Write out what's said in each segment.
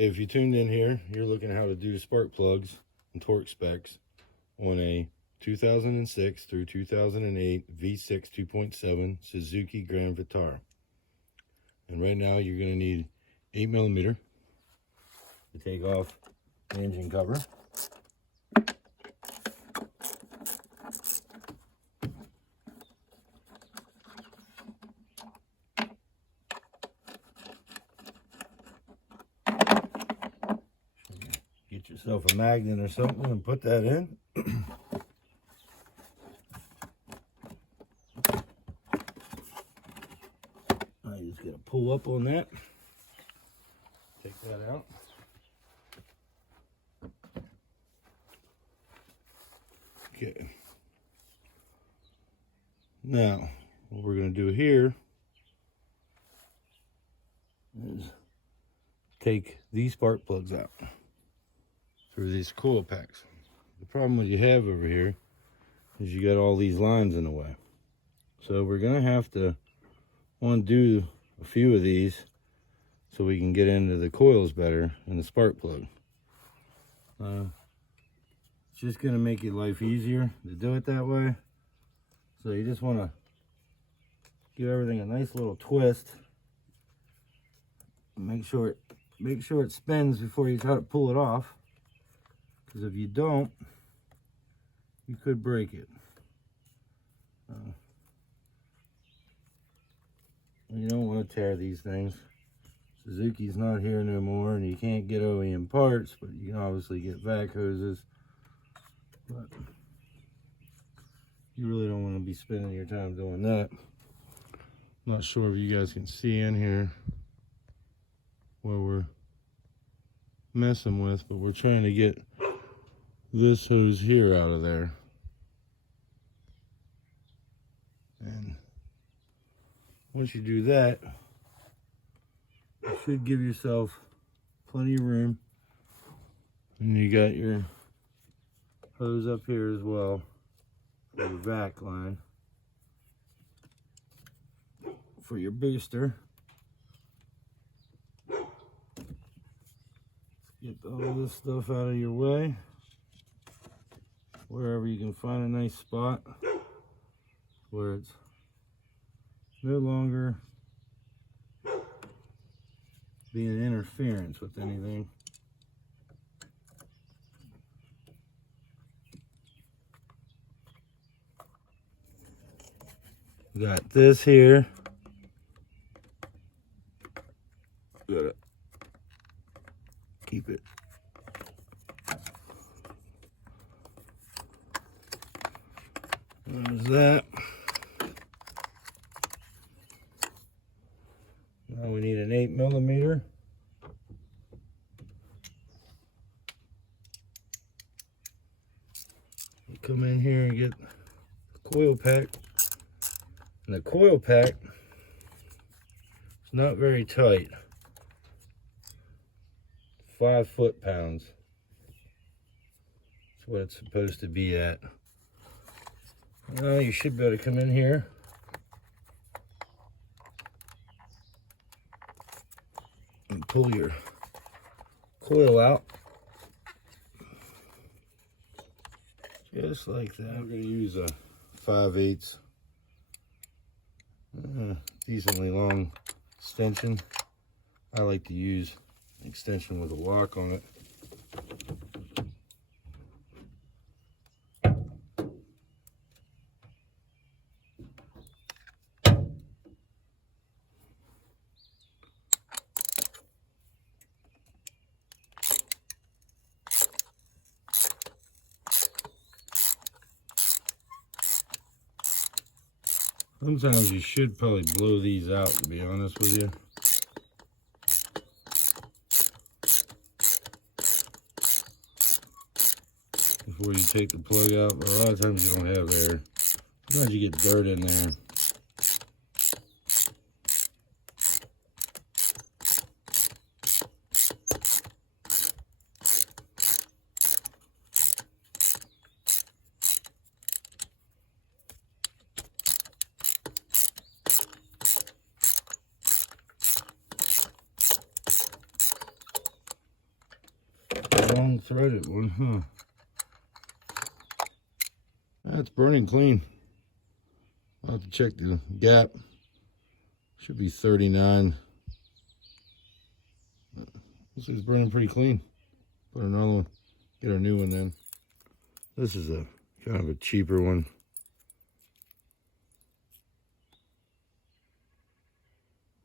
If you tuned in here, you're looking at how to do spark plugs and torque specs on a 2006 through 2008 V6 2.7 Suzuki Grand Vitara. And right now you're going to need 8mm to take off the engine cover. Get yourself a magnet or something and put that in. Now you just gotta pull up on that. Take that out. Okay. Now, what we're gonna do here is take these spark plugs out through these coil packs. The problem what you have over here is you got all these lines in the way. So we're gonna have to undo a few of these so we can get into the coils better in the spark plug. It's just gonna make your life easier to do it that way. So you just wanna give everything a nice little twist. Make sure it spins before you try to pull it off. Because if you don't, you could break it. You don't want to tear these things. Suzuki's not here no more, and you can't get OEM parts, but you can obviously get vac hoses. But you really don't want to be spending your time doing that. I'm not sure if you guys can see in here where we're messing with, but we're trying to get this hose here out of there. And once you do that, you should give yourself plenty of room. And you got your hose up here as well for the vac line for your booster. Get all this stuff out of your way. Wherever you can find a nice spot where it's no longer being an interference with anything. We got this here. Gotta keep it. There's that. Now we need an 8mm. You come in here and get the coil pack. And the coil pack is not very tight. 5 foot-pounds. That's what it's supposed to be at. Now you should be able to come in here and pull your coil out. Just like that. We're going to use a 5/8 decently long extension. I like to use an extension with a lock on it. Sometimes you should probably blow these out, to be honest with you. Before you take the plug out, but a lot of times you don't have air. Sometimes you get dirt in there. long threaded one, huh? That's burning clean. I'll have to check the gap. Should be 39. This is burning pretty clean. Put another one. Get a new one then. This is a kind of a cheaper one.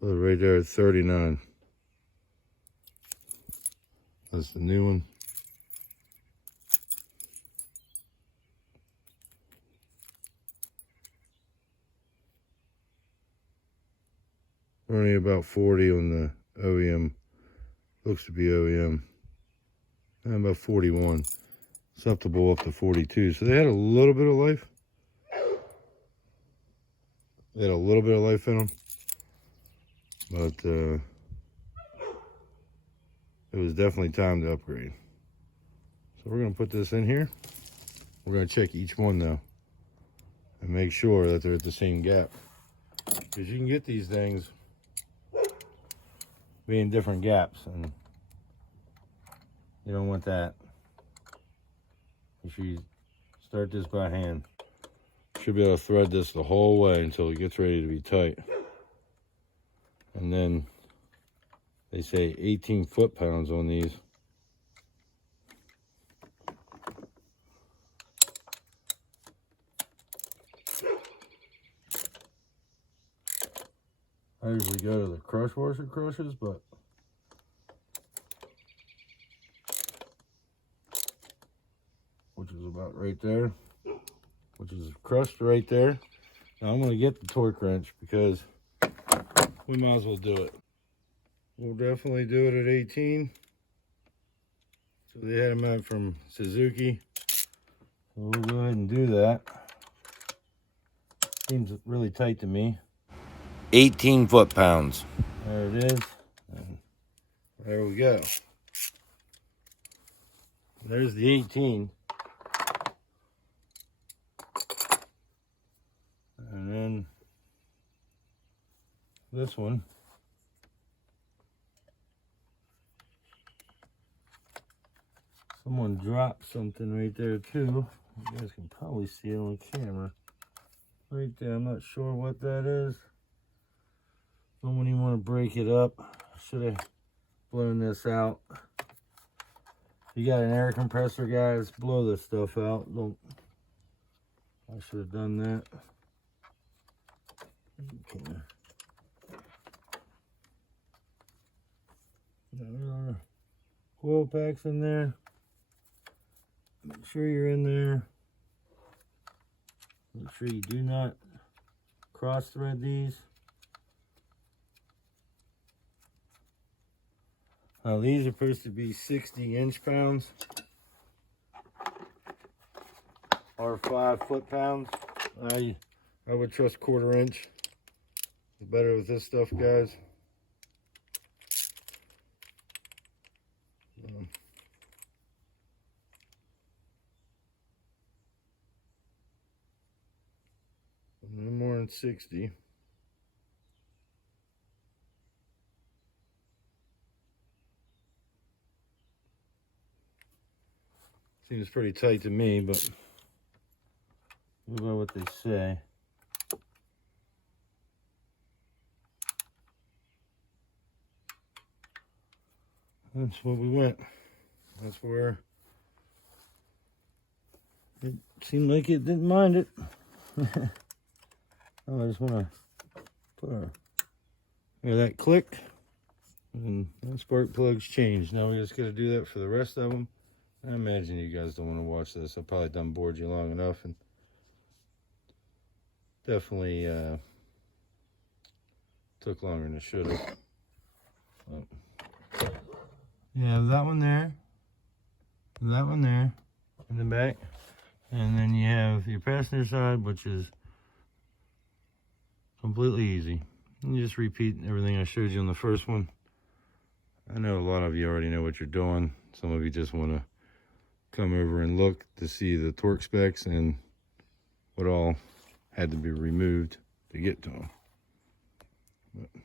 But right there at 39. That's the new one. Running about 40 on the OEM. Looks to be OEM. And about 41. Acceptable up to 42. So they had a little bit of life. They had a little bit of life in them. But it was definitely time to upgrade. So we're going to put this in here. We're going to check each one though. And make sure that they're at the same gap. Because you can get these things being different gaps. And you don't want that. If you start this by hand, should be able to thread this the whole way until it gets ready to be tight. And then they say 18 foot-pounds on these. I usually go to the crush washer crushes, but which is about right there, which is crushed right there. Now I'm going to get the torque wrench because we might as well do it. We'll definitely do it at 18. So they had them out from Suzuki. So we'll go ahead and do that. Seems really tight to me. 18 foot-pounds. There it is. And there we go. There's the 18. And then this one. Someone dropped something right there too. You guys can probably see it on camera. Right there, I'm not sure what that is. Don't even want to break it up. Should have blown this out. You got an air compressor, guys, blow this stuff out. Don't. I should have done that. Okay. There are coil packs in there. Make sure you're in there. Make sure you do not cross thread these. Now these are supposed to be 60 inch-pounds or 5 foot-pounds. I would trust 1/4 inch. It's better with this stuff, guys. No more than 60. Seems pretty tight to me, but we'll go what they say. That's what we went. That's where it seemed like it didn't mind it. Oh, I just want to put our, hear that click, and that spark plug's changed. Now we just got to do that for the rest of them. I imagine you guys don't want to watch this. I've probably done bored you long enough, and definitely took longer than it should have. Oh. You have that one there, that one there in the back, and then you have your passenger side, which is completely easy. You just repeat everything I showed you on the first one. I know a lot of you already know what you're doing. Some of you just want to come over and look to see the torque specs and what all had to be removed to get to them. But I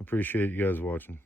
appreciate you guys watching.